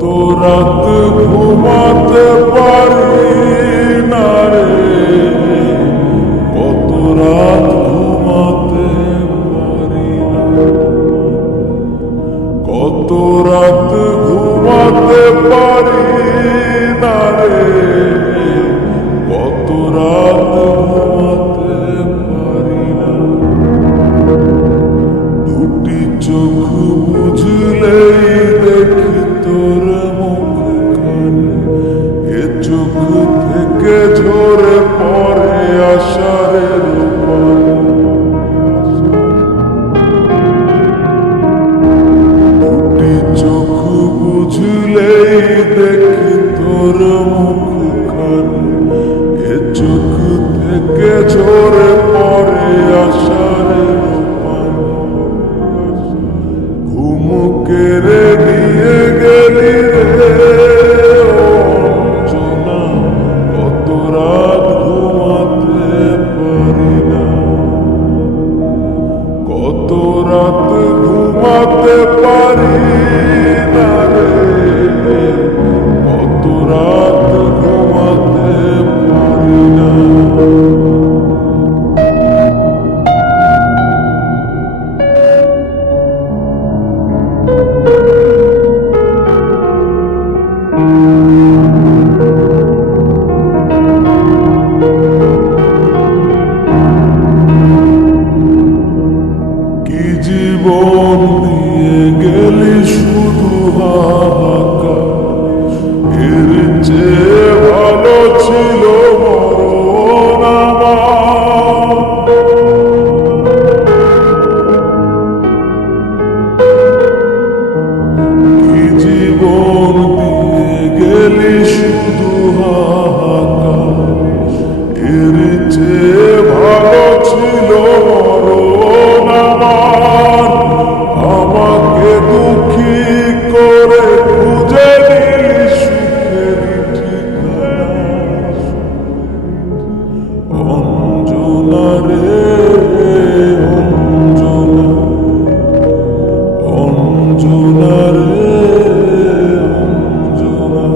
তো রাত ঘুমাতে পারি না রে, কত রাত ঘুমাতে পারি না, কত রাত ঘুমাতে পারি না রে, কত রাত ঘুমাতে পারি না। দুটি চোখ বুঝলেই দেখি তোর মুখখানি, এ চোখ থেকে ঝরে পড়ে আষাঢ়ের পানি। দুটি চোখ বুঝলেই দেখি তোর মুখখানি, এ চোখ থেকে ঝরে পড়ে আষাঢ়ের পানি। ঘুম কেড়ে নিয়ে গেলি রে অঞ্জনা, কত রাত ঘুমাতে পারি না, কত রাত ঘুমাতে পারি না রে, কত রাত ঘুমাতে পারি না। কি জীবন দিয়ে গেলি শুধু হাহাকার, এর চেয়ে ভালো ছিল মরণ আমার। কি জীবন দিয়ে গেলি শুধু হাহাকার, এর চেয়ে ভালো ছিল মরণ আমার। আমাকে দুঃখী করে খুঁজে নিলি সুখের ঠিকানা, অঞ্জনা রে অঞ্জনা, অঞ্জনা রে অঞ্জনা।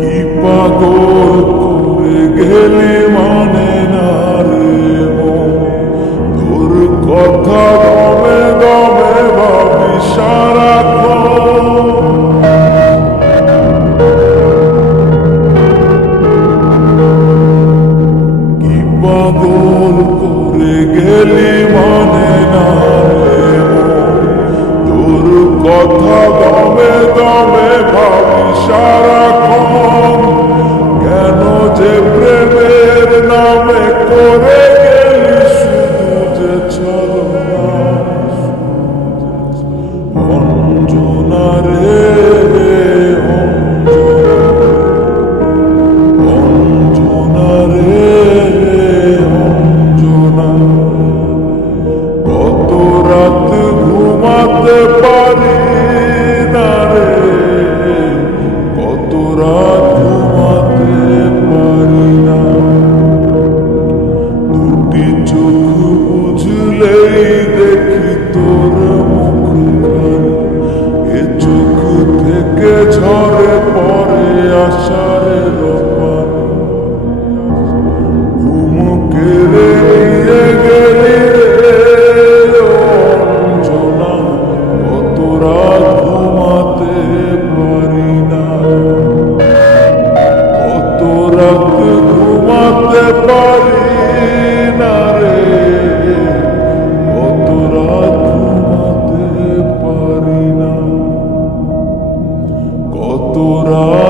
কি পাগল করে গেলি মানে না রে মন, তোর কথা দমে দমে ভাবি সারাক্ষণ। কি পাগল করে গেলি মানে না রে মন, তোর কথা দমে দমে ভাবি সারাক্ষণ। কেন যে প্রেমের নামে করে গেলি শুধু যে ছলনা, অঞ্জনা রে অঞ্জনা, অঞ্জনা রে অঞ্জনা। কত রাত ঘুমাতে পারি না রে, কত রাত ঘুমাতে পারি না। দুটি চোখ বুঝলেই দেখি তোর মুখখানি, এ চোখ থেকে ঝরে পড়ে আষাঢ়ের পানি। ঘুম কেড়ে নিয়ে গেলি রে অঞ্জনা, কত রাত ঘুমাতে পারি না, কত রাত ঘুমাতে পারি না রে, কত রাত ঘুমাতে পারি না, কত রাত